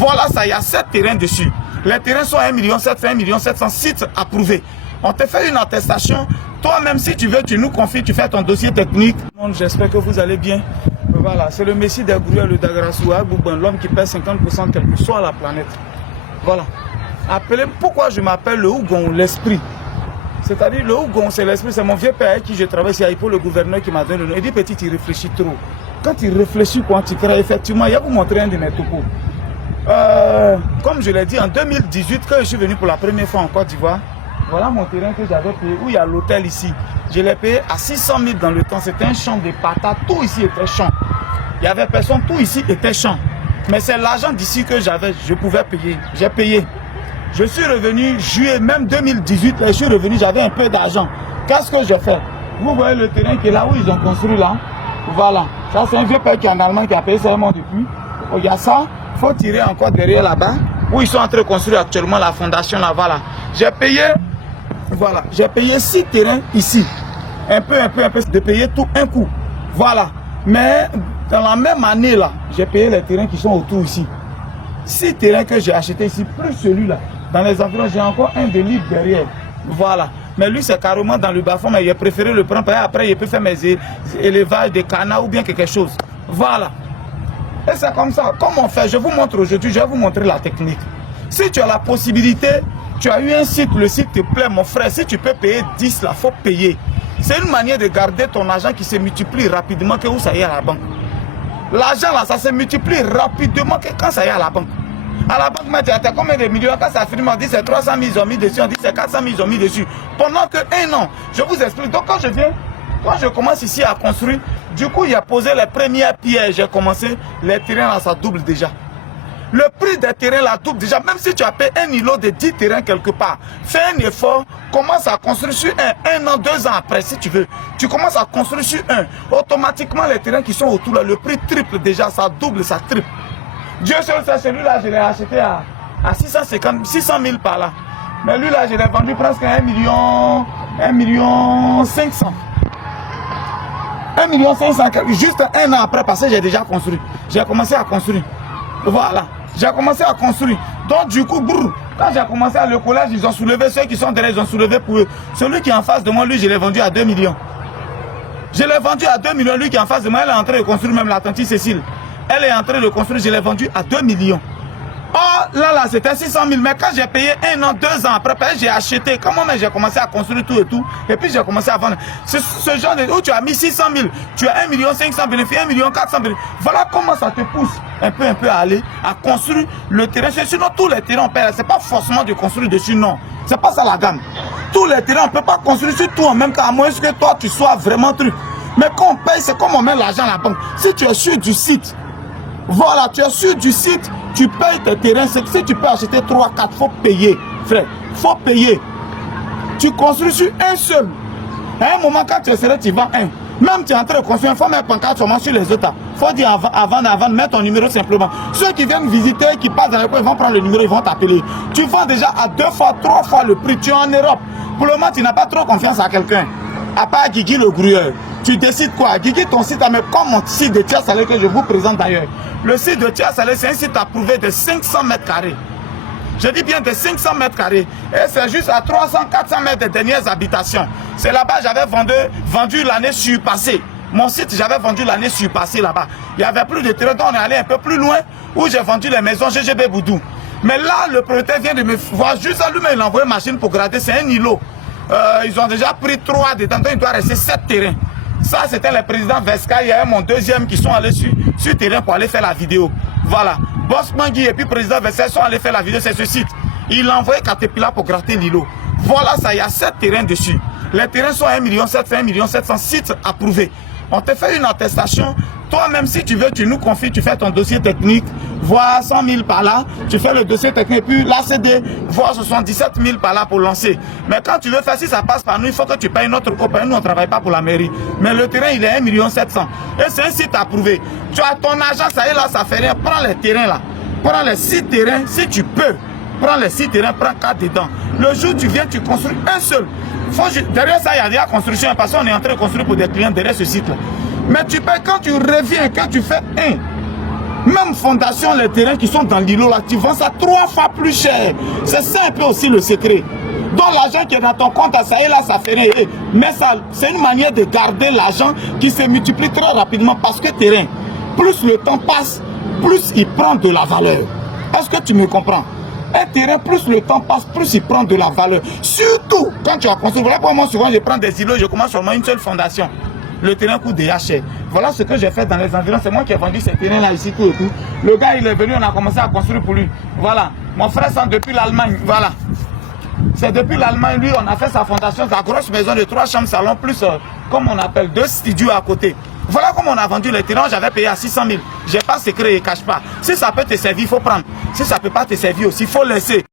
Voilà ça, il y a 7 terrains dessus. Les terrains sont 1 700 000, 1 700 000 sites approuvés. On te fait une attestation. Toi-même, si tu veux, tu nous confies, tu fais ton dossier technique. J'espère que vous allez bien. Voilà, c'est le Messie des Gourouets, le Dagrassoua, l'homme qui pèse 50% quel que soit la planète. Voilà. Appelez, pourquoi je m'appelle le Ougon, l'esprit? C'est-à-dire, le Ougon, c'est l'esprit, c'est mon vieux père avec qui je travaille, c'est Aïpo, le gouverneur qui m'a donné le nom. Il dit, petit, il réfléchit trop. Quand il réfléchit, quand il crée, effectivement, il va vous montrer un de mes topos. Comme je l'ai dit, en 2018, quand je suis venu pour la première fois en Côte d'Ivoire, voilà mon terrain que j'avais payé, où il y a l'hôtel ici. Je l'ai payé à 600 000 dans le temps. C'était un champ de patates. Tout ici était champ. Il n'y avait personne. Tout ici était champ. Mais c'est l'argent d'ici que j'avais. Je pouvais payer. J'ai payé. Je suis revenu juillet, même 2018. Je suis revenu, j'avais un peu d'argent. Qu'est-ce que j'ai fait? Vous voyez le terrain qui est là où ils ont construit là. Voilà. Ça, c'est un vieux père qui est en Allemagne qui a payé seulement depuis. Il y a ça. Il faut tirer encore derrière là-bas. Où ils sont en train de construire actuellement la fondation là. Voilà. J'ai payé. Voilà, j'ai payé 6 terrains ici. Un peu, de payer tout un coup. Voilà. Mais dans la même année là, j'ai payé les terrains qui sont autour ici. 6 terrains que j'ai achetés ici, plus celui-là. Dans les environs, j'ai encore un de libre derrière. Voilà. Mais lui, c'est carrément dans le bas-fond, mais j'ai préféré le prendre. Après, il peut faire mes élevages de canards ou bien quelque chose. Voilà. Et c'est comme ça. Comment on fait? Je vous montre aujourd'hui, je vais vous montrer la technique. Si tu as la possibilité, tu as eu un site, le site te plaît, mon frère. Si tu peux payer 10, là, il faut payer. C'est une manière de garder ton argent qui se multiplie rapidement que où ça y est à la banque. L'argent, là, ça se multiplie rapidement que quand ça y est à la banque. À la banque, mais tu as combien de millions? Quand ça finit, on dit c'est 300 000, ils ont mis dessus. On dit c'est 400 000, ils ont mis dessus. Pendant que 1 an, je vous explique. Donc, quand je commence ici à construire, du coup, il a posé les premières pierres. J'ai commencé, les terrains, là, ça double déjà. Le prix des terrains la double déjà, même si tu as payé un îlot de 10 terrains quelque part, fais un effort, commence à construire sur un an, 2 ans après si tu veux. Tu commences à construire sur un. Automatiquement les terrains qui sont autour là, le prix triple déjà, ça double, ça triple. Dieu seul sait, celui-là, je l'ai acheté à 600 000 par là. Mais lui là, je l'ai vendu presque à 1 million 500. 1 million 500, juste un an après, parce que j'ai déjà construit. J'ai commencé à construire. Voilà. J'ai commencé à construire. Donc du coup, brrr, quand j'ai commencé à le collège, ils ont soulevé, ceux qui sont derrière, ils ont soulevé pour eux. Celui qui est en face de moi, lui, je l'ai vendu à 2 millions. Je l'ai vendu à 2 millions. Lui qui est en face de moi, elle est en train de construire, même la tante Cécile. Elle est en train de construire, je l'ai vendu à 2 millions. Oh là, c'était 600 000. Mais quand j'ai payé 1 an, 2 ans après, j'ai acheté. Comment j'ai commencé à construire tout et tout. Et puis j'ai commencé à vendre. C'est ce genre de où tu as mis 600 000. Tu as 1 500 000 bénéfices, 1 400 000. Voilà comment ça te pousse un peu à aller, à construire le terrain. Sinon, tous les terrains, on paye. C'est pas forcément de construire dessus, non. C'est pas ça la gamme. Tous les terrains, on ne peut pas construire sur tout en même temps, à moins que toi, tu sois vraiment truc. Mais quand on paye, c'est comme on met l'argent à la banque. Si tu es sûr du site, voilà, tu es sûr du site, tu payes tes terrains. Si tu peux acheter 3, 4, il faut payer, frère. Il faut payer. Tu construis sur un seul. À un moment, quand tu seras, tu vends un. Même tu es en train de construire, il faut mettre pancarte sur les autres. Il faut dire avant, mettre ton numéro simplement. Ceux qui viennent visiter, qui passent dans les coins, ils vont prendre le numéro, ils vont t'appeler. Tu vends déjà à 2 fois, 3 fois le prix. Tu es en Europe. Pour le moment, tu n'as pas trop confiance à quelqu'un. À part Guigui le grouilleur. Tu décides quoi? Guigui, ton site, mais comme mon site de Tia Salé que je vous présente d'ailleurs. Le site de Tia Salé, c'est un site approuvé de 500 mètres carrés. Je dis bien de 500 mètres carrés. Et c'est juste à 300, 400 mètres des dernières habitations. C'est là-bas que j'avais vendu l'année surpassée. Mon site, j'avais vendu l'année surpassée là-bas. Il n'y avait plus de terrain, donc on est allé un peu plus loin où j'ai vendu les maisons GGB Boudou. Mais là, le propriétaire vient de me voir juste à lui-même, il a envoyé une machine pour gratter. C'est un îlot. Ils ont déjà pris 3 dedans, donc il doit rester 7 terrains. Ça, c'était le président Vesca. Il y a mon deuxième qui sont allés sur terrain pour aller faire la vidéo. Voilà. Boss Mangui et puis président Vesca sont allés faire la vidéo, c'est ce site. Il a envoyé Caterpillar pour gratter l'îlot. Voilà ça, il y a 7 terrains dessus. Les terrains sont 1 700 000, 1 700 000 sites approuvés. On te fait une attestation. Toi-même, si tu veux, tu nous confies, tu fais ton dossier technique, voire 100 000 par là, tu fais le dossier technique, puis l'ACD, voire 77 000 par là pour lancer. Mais quand tu veux faire, si ça passe par nous, il faut que tu payes notre copain. Nous, on ne travaille pas pour la mairie. Mais le terrain, il est 1 700 000. Et c'est un site approuvé. Tu as ton argent, ça y est là, ça fait rien. Prends les terrains là. Prends les 6 terrains, si tu peux. Prends les 6 terrains, prends 4 dedans. Le jour où tu viens, tu construis un seul. Derrière ça, il y a déjà construction, parce qu'on est en train de construire pour des clients derrière ce site-là. Mais tu payes quand tu reviens, quand tu fais un. Même fondation, les terrains qui sont dans l'îlot là, tu vends ça 3 fois plus cher. C'est ça un peu aussi le secret. Donc l'argent qui est dans ton compte, ça y est là, ça fait rien. Mais ça, c'est une manière de garder l'argent qui se multiplie très rapidement parce que terrain, plus le temps passe, plus il prend de la valeur. Est-ce que tu me comprends? Un terrain, plus le temps passe, plus il prend de la valeur. Surtout quand tu as construit. Voilà pour moi, souvent je prends des îlots, je commence seulement une seule fondation. Le terrain coûte déjà cher. Voilà ce que j'ai fait dans les environs. C'est moi qui ai vendu ces terrains-là ici, tout et tout. Le gars, il est venu, on a commencé à construire pour lui. Voilà. Mon frère, c'est depuis l'Allemagne. Voilà. C'est depuis l'Allemagne, lui, on a fait sa fondation, sa grosse maison de 3 chambres, salon, plus, comme on appelle, 2 studios à côté. Voilà comment on a vendu les terrains. J'avais payé à 600 000. Je n'ai pas secret et cache pas. Si ça peut te servir, il faut prendre. Si ça ne peut pas te servir aussi, il faut laisser.